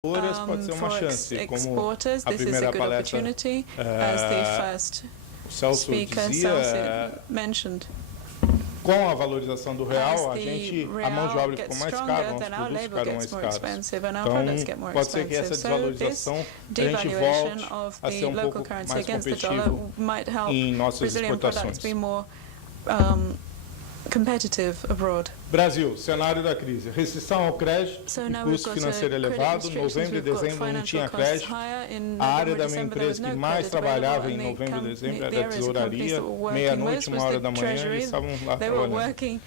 pode ser uma chance, como a this is a primeira good palestra opportunity, as the first o Celso speaker dizia, mentioned. com a valorização do real, As a mão de obra ficou mais cara, nossos produtos ficaram mais caros. Então, pode ser que essa desvalorização a gente volte a ser um pouco mais competitivo em nossas exportações. Competitive abroad. Brasil, cenário da crise. Restrição ao crédito, custo financeiro elevado. Novembro e dezembro não tinha crédito. A área da minha empresa que mais trabalhava em novembro e dezembro era a tesouraria. Meia-noite, 1h da manhã, eles estavam lá trabalhando.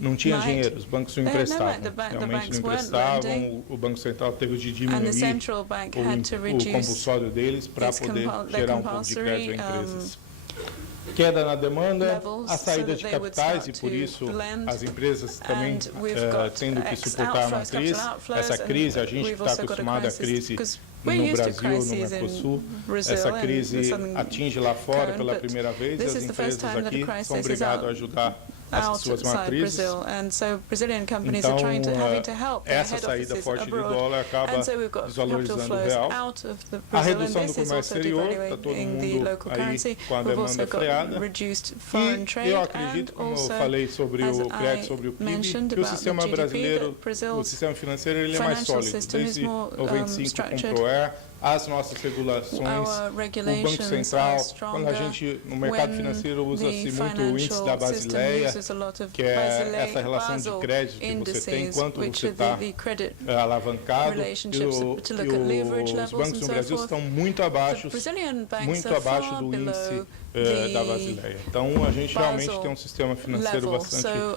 Não tinha dinheiro, os bancos não emprestavam. Realmente não emprestavam, o Banco Central teve de diminuir o compulsório deles para poder gerar um pouco de crédito a empresas. Queda na demanda, a saída de capitais e, por isso, as empresas também tendo que suportar uma crise. Essa crise, a gente está acostumado à crise no Brasil, no Mercosul. Essa crise atinge lá fora pela primeira vez e as empresas aqui são obrigadas a ajudar as suas matrizes. Então, essa saída forte de dólar acaba desvalorizando o real. A redução do comércio exterior, está todo mundo aí com a demanda freada. E eu acredito, como eu falei sobre o crédito, sobre o PIB, que o sistema brasileiro, o sistema financeiro, ele é mais sólido. Desde 95 com o PROER, as nossas regulações, o Banco Central, quando a gente, no mercado financeiro, usa-se muito o índice da Basileia, que é essa relação de crédito que você tem, quanto você está alavancado, e os bancos no Brasil estão muito abaixo do índice da Basileia. Então, a gente realmente tem um sistema financeiro bastante sólido.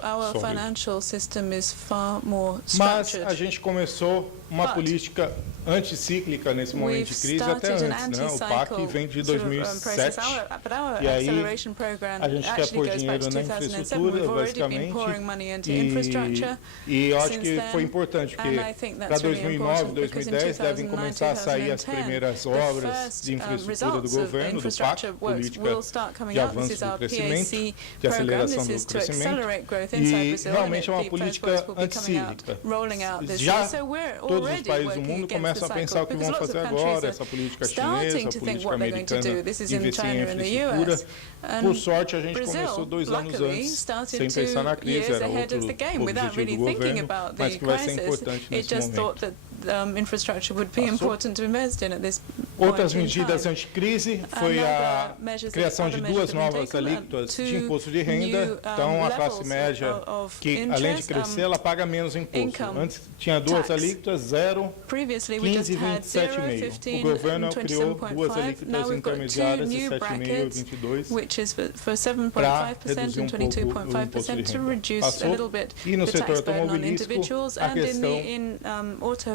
Mas a gente começou uma política anticíclica nesse momento de crise até antes, né? O PAC vem de 2007 e aí a gente quer pôr dinheiro na infraestrutura, basicamente, e eu acho que foi importante, porque para 2009, 2010 devem começar a sair as primeiras obras de infraestrutura do governo, do PAC, política de avanço do crescimento, de aceleração do crescimento, e realmente é uma política anticíclica. Já todos os países do mundo começam a pensar o que vão fazer agora, essa política chinesa, a política americana investir em infraestrutura. Por sorte, a gente começou 2 anos antes, sem pensar na crise, era outro objetivo do governo, mas que vai ser importante nesse momento. Outras medidas anticrise foi a criação de 2 novas alíquotas de imposto de renda. Então, a classe média, que além de crescer, ela paga menos imposto. Antes tinha 2 alíquotas, 0, 15 e 27,5. O governo criou 2 alíquotas intermediárias de 7,5 e 22 para reduzir um pouco o imposto de renda. Passou. E no setor automobilístico, a questão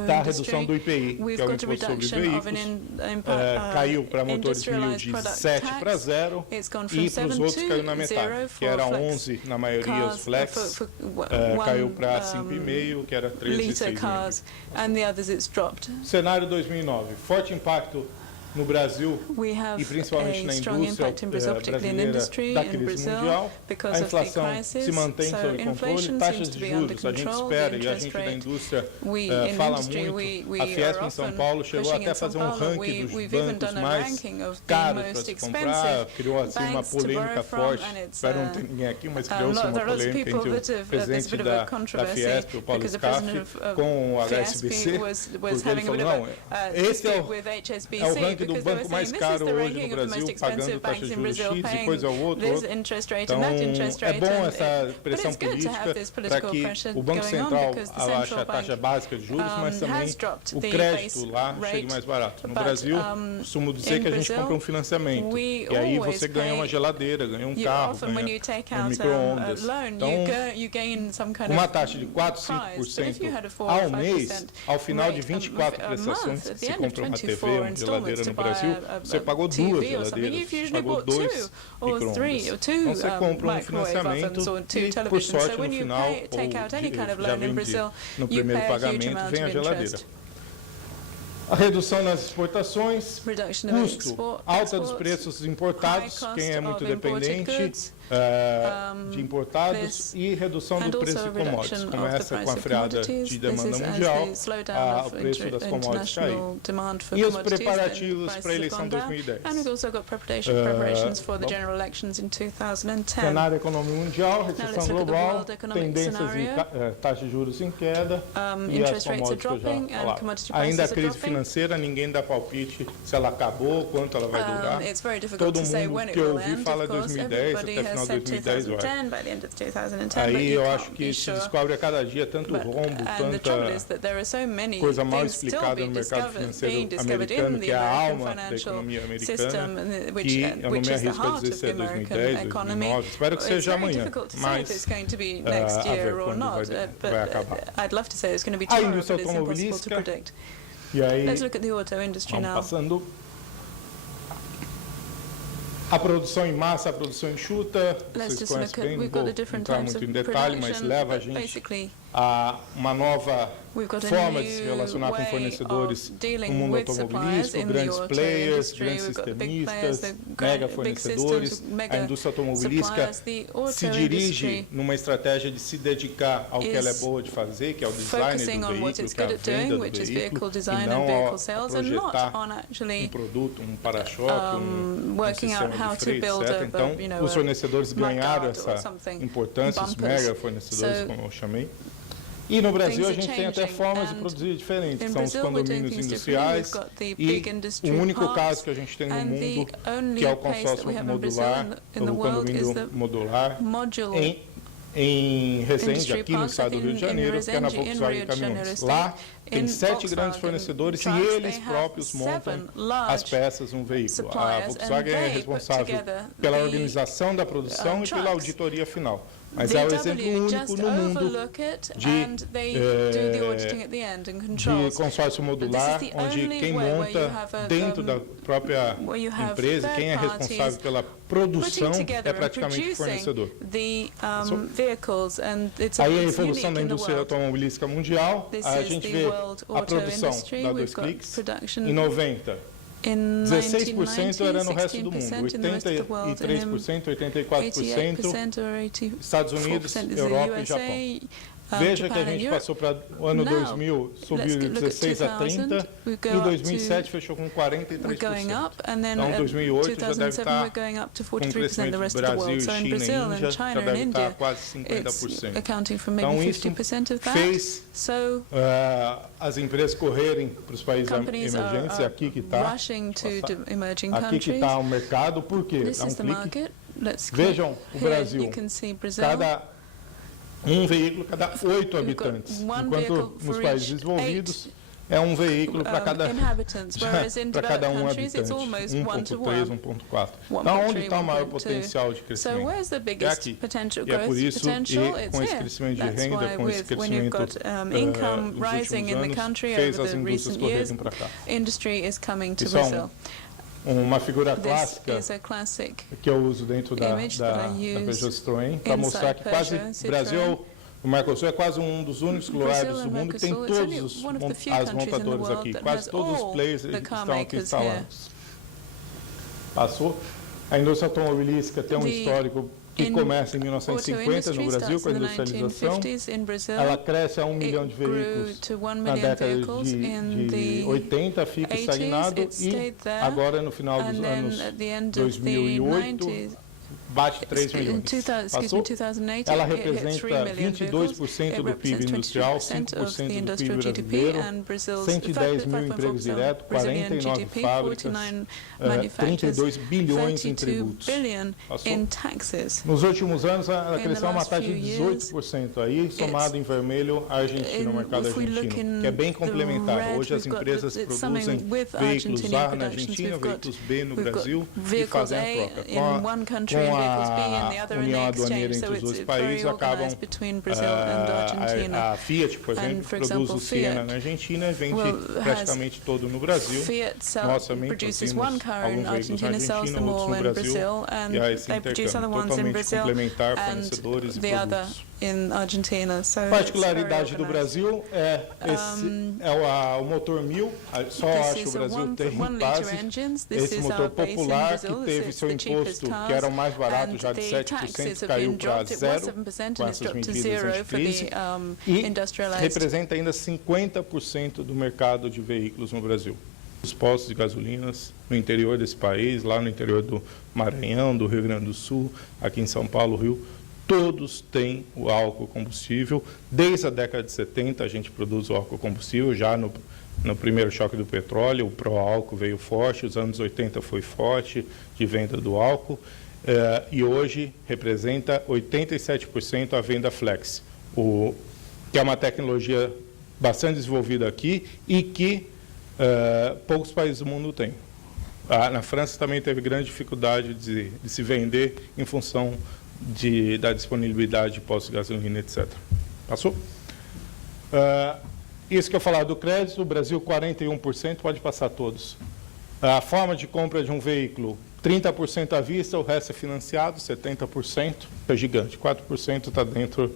da redução do IPI, que é o imposto sobre veículos, caiu para motores 1000 de 7 para 0 e para os outros caiu na metade, que era 11 na maioria os flex, caiu para 5,5, que era 13,6. Cenário 2009, forte impacto no Brasil e principalmente na indústria brasileira da crise mundial. A inflação se mantém sob controle, taxas de juros a gente espera e a gente da indústria fala muito. A Fiesp em São Paulo chegou até a fazer um ranking dos bancos mais caros para se comprar, criou assim uma polêmica forte. Espero não ter ninguém aqui, mas criou-se uma polêmica entre o presidente da Fiesp, o Paulo Scaff, com o HSBC, porque ele falou, não, esse é o ranking do banco mais caro hoje no Brasil, pagando taxa de juros X, depois é o outro. Então, é bom essa pressão política para que o Banco Central abaixe a taxa básica de juros, mas também o crédito lá chegue mais barato. No Brasil, costumo dizer que a gente compra um financiamento, e aí você ganha uma geladeira, ganha um carro, ganha um micro-ondas. Então, uma taxa de 4, 5% ao mês, ao final de 24 prestações, se compra uma TV, uma geladeira no Brasil, você pagou 2 geladeiras, pagou 2 micro-ondas. Então, você compra um financiamento e, por sorte, no final, ou já vem no primeiro pagamento, vem a geladeira. A redução nas exportações, custo, alta dos preços importados, quem é muito dependente, de importados e redução do preço de commodities. Começa com a freada de demanda mundial, o preço das commodities cair. E os preparativos para a eleição de 2010. Cenário econômico mundial, recessão global, tendências e taxas de juros em queda e as commodities que eu já falava. Ainda a crise financeira, ninguém dá palpite se ela acabou, quanto ela vai durar. Todo mundo que eu ouvi fala 2010, até final de 2010 vai. Aí eu acho que se descobre a cada dia tanto rombo, tanta coisa mal explicada no mercado financeiro americano, que é a alma da economia americana, que eu não me arrisco a dizer se é 2010, 2009, espero que seja amanhã, mas a ver quando vai acabar. A indústria automobilística, e aí vamos passando. A produção em massa, a produção enxuta, vocês conhecem bem, não vou entrar muito em detalhe, mas leva a gente a uma nova forma de se relacionar com fornecedores no mundo automobilístico, grandes players, grandes sistemistas, mega fornecedores. A indústria automobilística se dirige numa estratégia de se dedicar ao que ela é boa de fazer, que é o design do veículo, que é a venda do veículo, e não a projetar um produto, um para-choque, um sistema de freio, etc. Então, os fornecedores ganharam essa importância, os mega fornecedores, como eu chamei. E no Brasil a gente tem até formas de produzir diferentes, são os condomínios industriais e o único caso que a gente tem no mundo que é o consórcio modular, o condomínio modular, em Resende, aqui no estado do Rio de Janeiro, que é na Volkswagen Caminhões. Lá tem 7 grandes fornecedores e eles próprios montam as peças no veículo. A Volkswagen é responsável pela organização da produção e pela auditoria final. Mas é o exemplo único no mundo de consórcio modular, onde quem monta dentro da própria empresa, quem é responsável pela produção é praticamente o fornecedor. Aí a evolução da indústria automobilística mundial, a gente vê a produção da 2 cliques em 90. 16% era no resto do mundo, 83%, 84%, Estados Unidos, Europa e Japão. Veja que a gente passou para o ano 2000, subiu de 16 a 30, e 2007 fechou com 43%. Então, 2008 já deve estar com crescimento do Brasil e China e Índia, já deve estar quase 50%. Então, isso fez as empresas correrem para os países emergentes, é aqui que está. Aqui que está o mercado, por quê? Dá um clique. Vejam o Brasil, um veículo cada 8 habitantes, enquanto nos países desenvolvidos é um veículo para cada um habitante, 1.3, 1.4. Então, onde está o maior potencial de crescimento? É aqui. E é por isso que com esse crescimento de renda, com esse crescimento dos últimos anos, fez as indústrias correrem para cá. Isso é uma figura clássica que eu uso dentro da Peugeot Citroën para mostrar que quase o Brasil, o Mercosul é quase um dos únicos lugares do mundo que tem todas as montadoras aqui, quase todos os players estão aqui instalados. Passou. A indústria automobilística tem um histórico que começa em 1950 no Brasil com a industrialização. Ela cresce a 1 milhão de veículos na década de 80, fica estagnado e agora no final dos anos 2008 bate 3 milhões. Passou? Ela representa 22% do PIB industrial, 5% do PIB brasileiro, 110 mil empregos diretos, 49 fábricas, 32 bilhões em tributos. Passou? Nos últimos anos, ela cresceu uma taxa de 18%, aí somado em vermelho a Argentina, o mercado argentino, que é bem complementar. Hoje as empresas produzem veículos A na Argentina, veículos B no Brasil e fazem a troca. Com a união aduaneira entre os dois países, acabam a Fiat, por exemplo, produz o Siena na Argentina e vende praticamente todo no Brasil. Nós também produzimos alguns veículos na Argentina, outros no Brasil, e há esse intercâmbio totalmente complementar, fornecedores e produtos. in Argentina. So a particularidade do Brasil o motor 1000, só acho que o Brasil tem em base esse motor popular que teve seu imposto, que era o mais barato, já de 7%, caiu para 0% com essas medidas anticrise e representa ainda 50% do mercado de veículos no Brasil. Os postos de gasolinas no interior desse país, lá no interior do Maranhão, do Rio Grande do Sul, aqui em São Paulo, Rio, todos têm o álcool combustível. Desde a década de 70 a gente produz o álcool combustível, já no primeiro choque do petróleo, o pró-álcool veio forte, os anos 80 foi forte de venda do álcool, e hoje representa 87% a venda flex, que é uma tecnologia bastante desenvolvida aqui e que poucos países do mundo têm. Na França também teve grande dificuldade de se vender em função da disponibilidade de postos de gasolina, etc. Passou? Isso que eu falava do crédito, o Brasil 41%, pode passar todos. A forma de compra de um veículo, 30% à vista, o resto é financiado, 70%, é gigante, 4% está dentro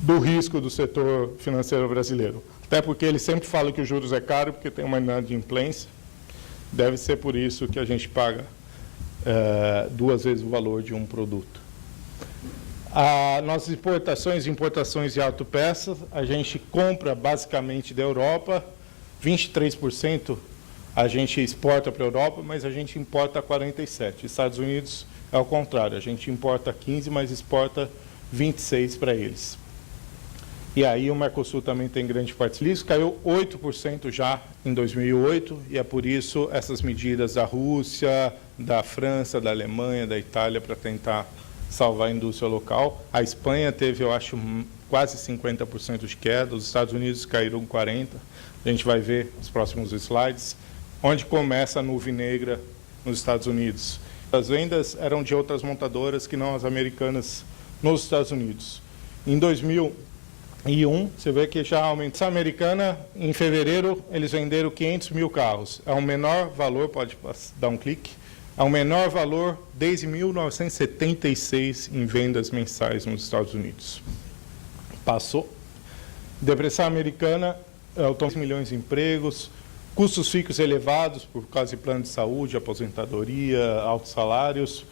do risco do setor financeiro brasileiro. Até porque eles sempre falam que os juros é caro, porque tem uma inadimplência. Deve ser por isso que a gente paga 2 vezes o valor de um produto. Nossas importações e importações de autopeças, a gente compra basicamente da Europa, 23% a gente exporta para a Europa, mas a gente importa 47%. Estados Unidos é o contrário, a gente importa 15%, mas exporta 26% para eles. E aí o Mercosul também tem grande parte disso, caiu 8% já em 2008, e é por isso essas medidas da Rússia, da França, da Alemanha, da Itália, para tentar salvar a indústria local. A Espanha teve, eu acho, quase 50% de queda, os Estados Unidos caíram 40%, a gente vai ver nos próximos slides, onde começa a nuvem negra nos Estados Unidos. As vendas eram de outras montadoras que não as americanas nos Estados Unidos. Em 2001, você vê que já aumentou. A americana, em fevereiro, eles venderam 500 mil carros. É o menor valor, pode dar um clique, é o menor valor desde 1976 em vendas mensais nos Estados Unidos. Passou. Depressão americana, 2 milhões de empregos, custos fixos elevados por causa de plano de saúde, aposentadoria, altos salários.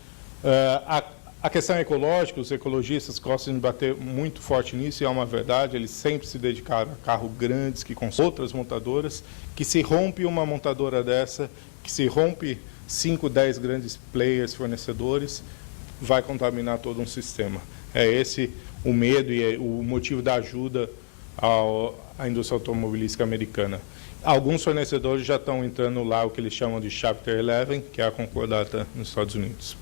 A questão ecológica, os ecologistas gostam de bater muito forte nisso, e é uma verdade, eles sempre se dedicaram a carros grandes que com outras montadoras, que se rompe uma montadora dessa, que se rompe 5, 10 grandes players, fornecedores, vai contaminar todo um sistema. É esse o medo e o motivo da ajuda à indústria automobilística americana. Alguns fornecedores já estão entrando lá, o que eles chamam de Chapter 11, que é a concordata nos Estados Unidos.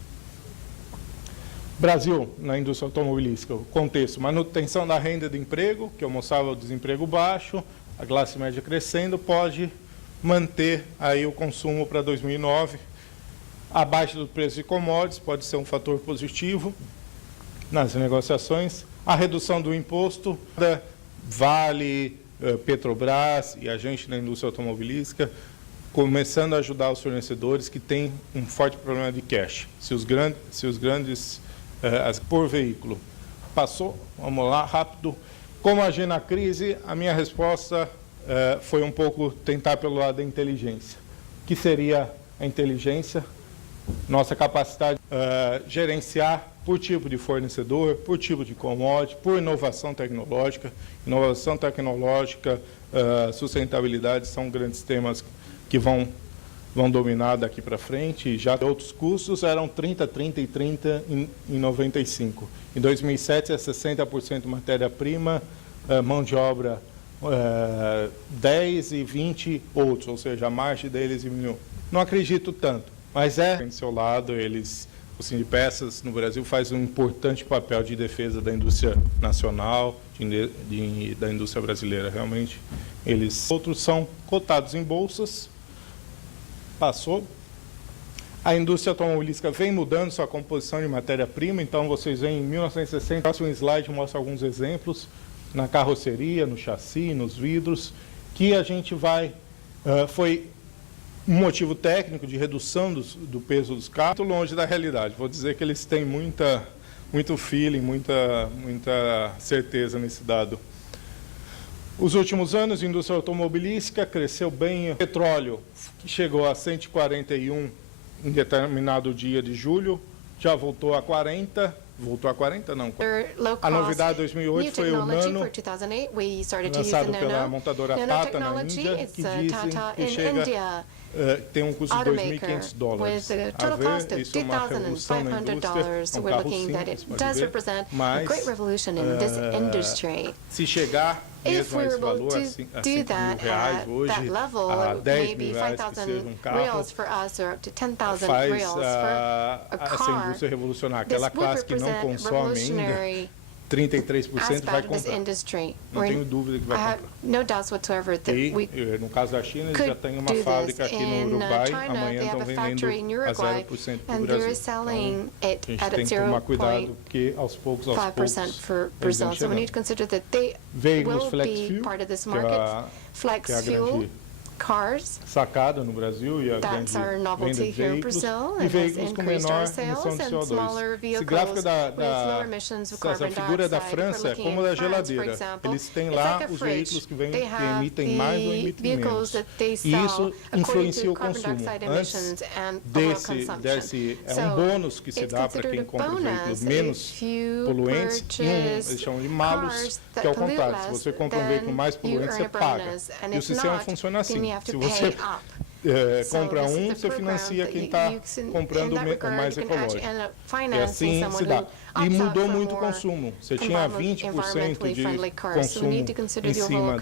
Brasil, na indústria automobilística, o contexto, manutenção da renda de emprego, que eu mostrava o desemprego baixo, a classe média crescendo, pode manter aí o consumo para 2009. A baixa do preço de commodities pode ser um fator positivo nas negociações. A redução do imposto, Vale, Petrobras e a gente na indústria automobilística, começando a ajudar os fornecedores que têm um forte problema de cash. Se os grandes por veículo. Passou, vamos lá, rápido. Como agir na crise? A minha resposta foi um pouco tentar pelo lado da inteligência. O que seria a inteligência? Nossa capacidade de gerenciar por tipo de fornecedor, por tipo de commodity, por inovação tecnológica. Inovação tecnológica, sustentabilidade são grandes temas que vão dominar daqui para frente. Já outros custos eram 30, 30 e 30 em 95. Em 2007 é 60% matéria-prima, mão de obra 10 e 20 outros, ou seja, a margem deles diminuiu. Não acredito tanto, mas do seu lado, o Sindipeças no Brasil faz um importante papel de defesa da indústria nacional, da indústria brasileira. Realmente, outros são cotados em bolsas. Passou. A indústria automobilística vem mudando sua composição de matéria-prima, então vocês veem em 1960, o próximo slide mostra alguns exemplos, na carroceria, no chassi, nos vidros, que a gente foi um motivo técnico de redução do peso dos carros, muito longe da realidade. Vou dizer que eles têm muito feeling, muita certeza nesse dado. Os últimos anos, a indústria automobilística cresceu bem. O petróleo, que chegou a 141 em determinado dia de julho, já voltou a 40. Voltou a 40, não. A novidade de 2008 foi o Nano, lançado pela montadora Tata na Índia, que dizem que chega, tem um custo de $2.500. A ver, isso é uma revolução na indústria, é um carro simples, pode ver, mas se chegar mesmo a esse valor, assim, a R$5.000 hoje, a R$10.000 que seja um carro, faz essa indústria revolucionar. Aquela classe que não consome ainda, 33% vai comprar. Não tenho dúvida que vai comprar. E, no caso da China, eles já têm uma fábrica aqui no Uruguai, amanhã estão vendendo a 0% para o Brasil. Então, a gente tem que tomar cuidado, porque aos poucos, eles vão chegando. Veículos flex fuel, que é a grande sacada no Brasil e a grande venda de veículos, e veículos com menor emissão de CO2. Esse gráfico essa figura da França é como da geladeira. Eles têm lá os veículos que emitem mais ou emitem menos. E isso influencia o consumo. Antes é um bônus que se dá para quem compra os veículos menos poluentes, eles chamam de malus, que é o contrário. Se você compra um veículo mais poluente, você paga. E o sistema funciona assim. Se você compra você financia quem está comprando o mais ecológico. E assim se dá. E mudou muito o consumo. Você tinha 20% de consumo em cima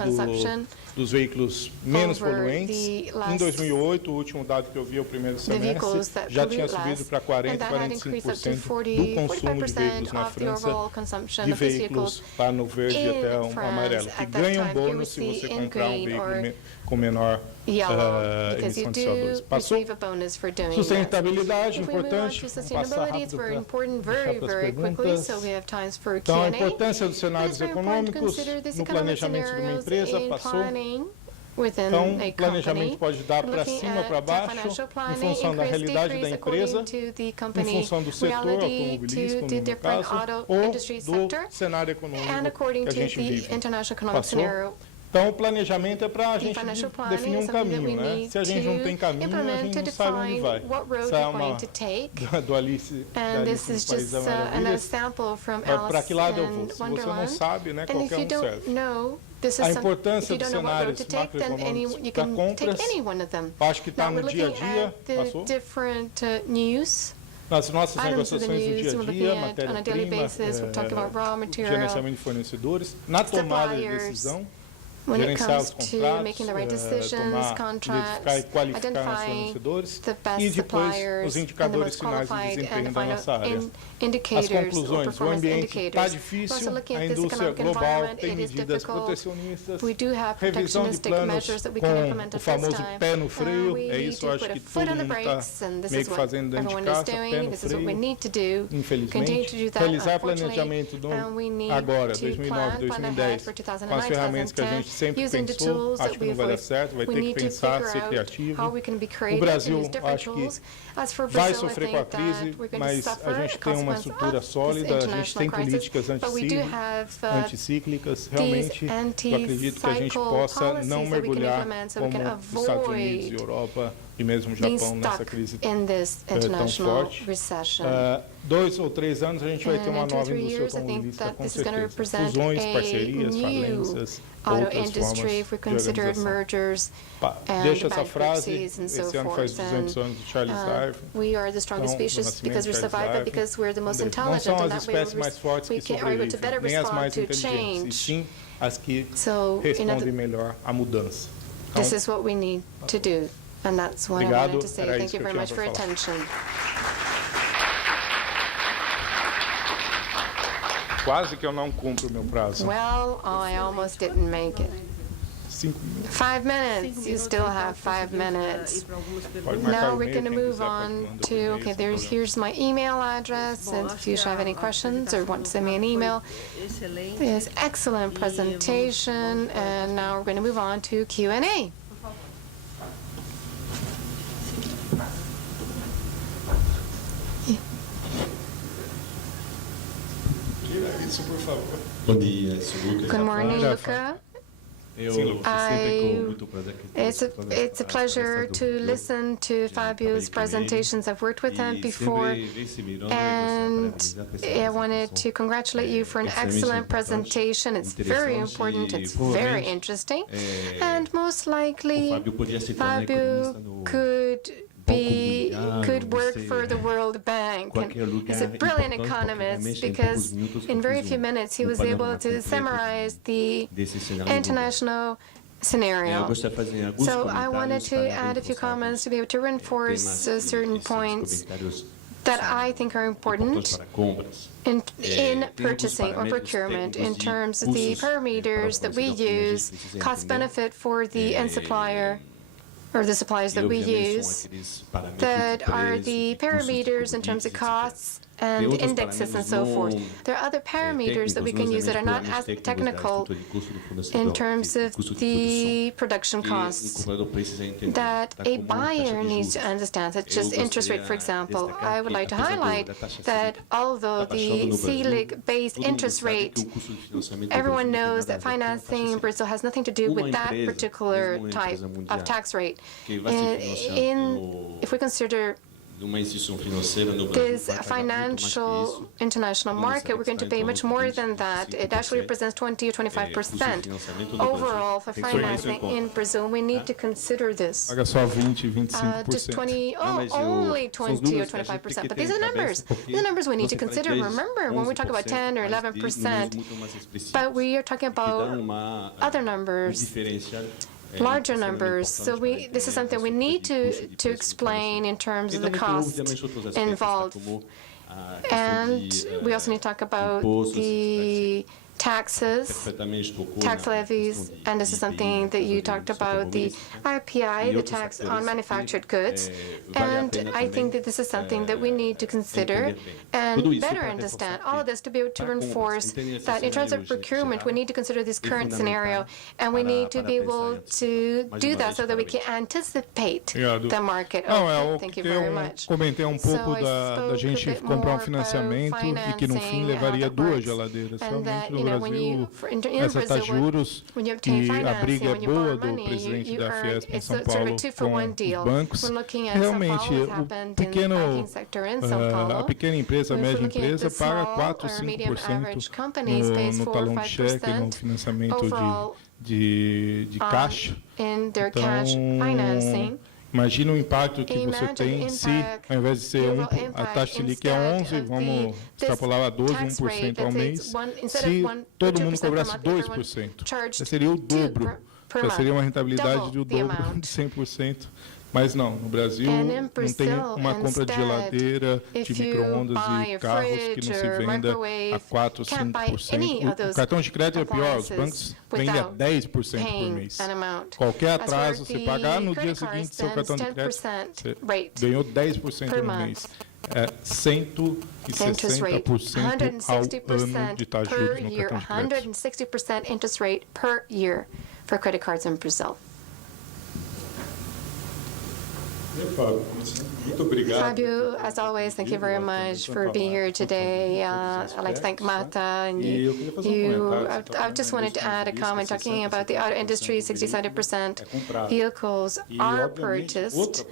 dos veículos menos poluentes. Em 2008, o último dado que eu vi, o primeiro semestre, já tinha subido para 40%, 45% do consumo de veículos na França, de veículos lá no verde até o amarelo, que ganham bônus se você comprar um veículo com menor emissão de CO2. Passou? Sustentabilidade, importante. Vamos passar rápido para as perguntas. Então, a importância dos cenários econômicos no planejamento de uma empresa passou. Então, o planejamento pode dar para cima, para baixo, em função da realidade da empresa, em função do setor automobilístico, no caso, ou do cenário econômico que a gente vive. Passou? Então, o planejamento é para a gente definir um caminho, né? Se a gente não tem caminho, a gente não sabe onde vai. Essa é uma do Alice no País da Maravilha. Para que lado eu vou? Se você não sabe, né, qualquer um serve. A importância dos cenários macroeconômicos para compras, acho que está no dia a dia, passou? Nas nossas negociações do dia a dia, matéria-prima, gerenciamento de fornecedores, na tomada de decisão, gerenciar os contratos, verificar e qualificar os fornecedores e depois os indicadores finais de desempenho da nossa área. As conclusões, o ambiente está difícil, a indústria global tem medidas protecionistas, revisão de planos com o famoso pé no freio, é isso, acho que todo mundo está meio que fazendo dentro de casa, pé no freio, infelizmente. Realizar planejamento agora, 2009, 2010, com as ferramentas que a gente sempre pensou, acho que não vai dar certo, vai ter que pensar, ser criativo. O Brasil, acho que vai sofrer com a crise, mas a gente tem uma estrutura sólida, a gente tem políticas anticíclicas, realmente, eu acredito que a gente possa não mergulhar como Estados Unidos e Europa e mesmo o Japão nessa crise tão forte. 2 ou 3 anos a gente vai ter uma nova indústria automobilística, com certeza. Fusões, parcerias, falências, outras formas de organização. Deixa essa frase, esse ano faz 200 anos de Charles Darwin. Não são as espécies mais fortes que sobrevivem, nem as mais inteligentes, e sim as que respondem melhor à mudança. Então, this is what we need to do, and that's what I wanted to say. Thank you very much for attention. Quase que eu não cumpro o meu prazo. Well, I almost didn't make it. 5 minutos. 5 minutes. You still have 5 minutes. Now we're going to move on to, okay, here's my email address, and if you have any questions or want to send me an email. This excellent presentation, and now we're going to move on to Q&A. Isso, por favor. Bom dia, sou Lucas. Good morning, Luca. It's a pleasure to listen to Fabio's presentations. I've worked with him before, and I wanted to congratulate you for an excellent presentation. It's very important, it's very interesting, and most likely Fabio could work for the World Bank. And he's a brilliant economist because in very few minutes he was able to summarize the international scenario. So I wanted to add a few comments to be able to reinforce certain points that I think are important in purchasing or procurement in terms of the parameters that we use, cost-benefit for the end supplier, or the suppliers that we use, that are the parameters in terms of costs and indexes and so forth. There are other parameters that we can use that are not as technical in terms of the production costs that a buyer needs to understand, such as interest rate, for example. I would like to highlight that although the Selic-based interest rate, everyone knows that financing in Brazil has nothing to do with that particular type of tax rate. If we consider this financial international market, we're going to pay much more than that. It actually represents 20 or 25% overall for financing in Brazil. We need to consider this. Just 20, only 20 or 25%. But these are the numbers. These are the numbers we need to consider. Remember, when we talk about 10 or 11%, but we are talking about other numbers, larger numbers. So this is something we need to explain in terms of the cost involved. And we also need to talk about the taxes, tax levies, and this is something that you talked about, the IPI, the tax on manufactured goods. And I think that this is something that we need to consider and better understand all of this to be able to reinforce that in terms of procurement, we need to consider this current scenario, and we need to be able to do that so that we can anticipate the market. Thank you very much. Comentei pouco da gente comprar financiamento e que no fim levaria 2 geladeiras. Realmente no Brasil, essa taxa de juros e a briga é boa do presidente da Fiesp em São Paulo com os bancos. Realmente, a pequena empresa, a média empresa, paga 4, 5% no talão de cheque, no financiamento de caixa. Então, imagina o impacto que você tem se, ao invés de ser a taxa Selic é 11, vamos extrapolar a 12, 1% ao mês, se todo mundo cobrasse 2%, já seria o dobro, já seria uma rentabilidade do dobro de 100%. Mas não, no Brasil não tem uma compra de geladeira, de micro-ondas e carros que não se venda a 4, 5%. O cartão de crédito é pior, os bancos vendem a 10% por mês. Qualquer atraso, você pagar no dia seguinte seu cartão de crédito, você ganhou 10% no mês. É 160% ao ano de taxa de juros no cartão de crédito. 160% interest rate per year for credit cards in Brazil. Fabio, as always, thank you very much for being here today. I'd like to thank Marta and you. I just wanted to add a comment talking about the auto industry. 67% vehicles are purchased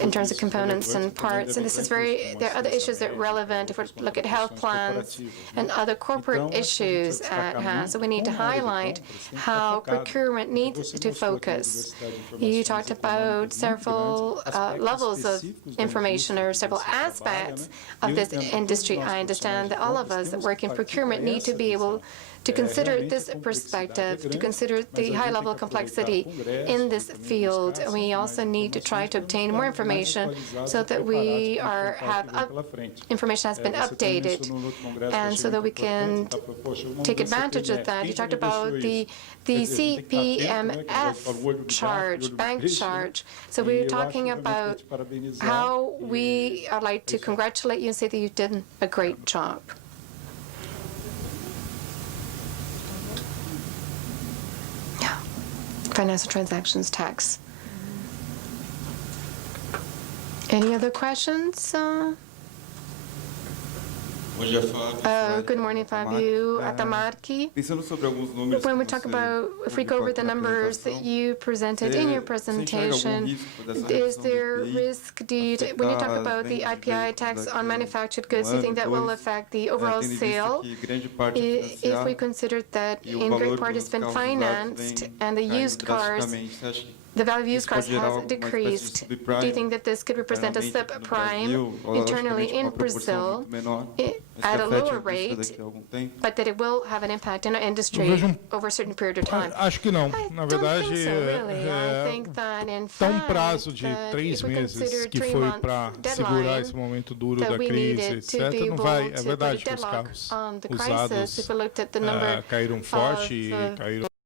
in terms of components and parts, and this is there are other issues that are relevant if we look at health plans and other corporate issues at hand. So we need to highlight how procurement needs to focus. You talked about several levels of information or several aspects of this industry. I understand that all of us that work in procurement need to be able to consider this perspective, to consider the high-level complexity in this field. We also need to try to obtain more information so that we information has been updated, and so that we can take advantage of that. You talked about the CPMF charge, bank charge. So we're talking about how I'd like to congratulate you and say that you did a great job. Financial transactions tax. Any other questions? Bom dia, Fábio. Good morning, Fábio Atamarchi. Pensando sobre alguns números When we talk about, if we go over the numbers that you presented in your presentation, is there risk, when you talk about the IPI tax on manufactured goods, do you think that will affect the overall sale? If we consider that in great part it's been financed and the used cars, the value of used cars has decreased, do you think that this could represent a subprime internally in Brazil at a lower rate, but that it will have an impact in our industry over a certain period of time? Acho que não. Na verdade, tá prazo de 3 meses que foi para segurar esse momento duro da crise, etc. Não vai. É verdade que os carros usados caíram forte e caíram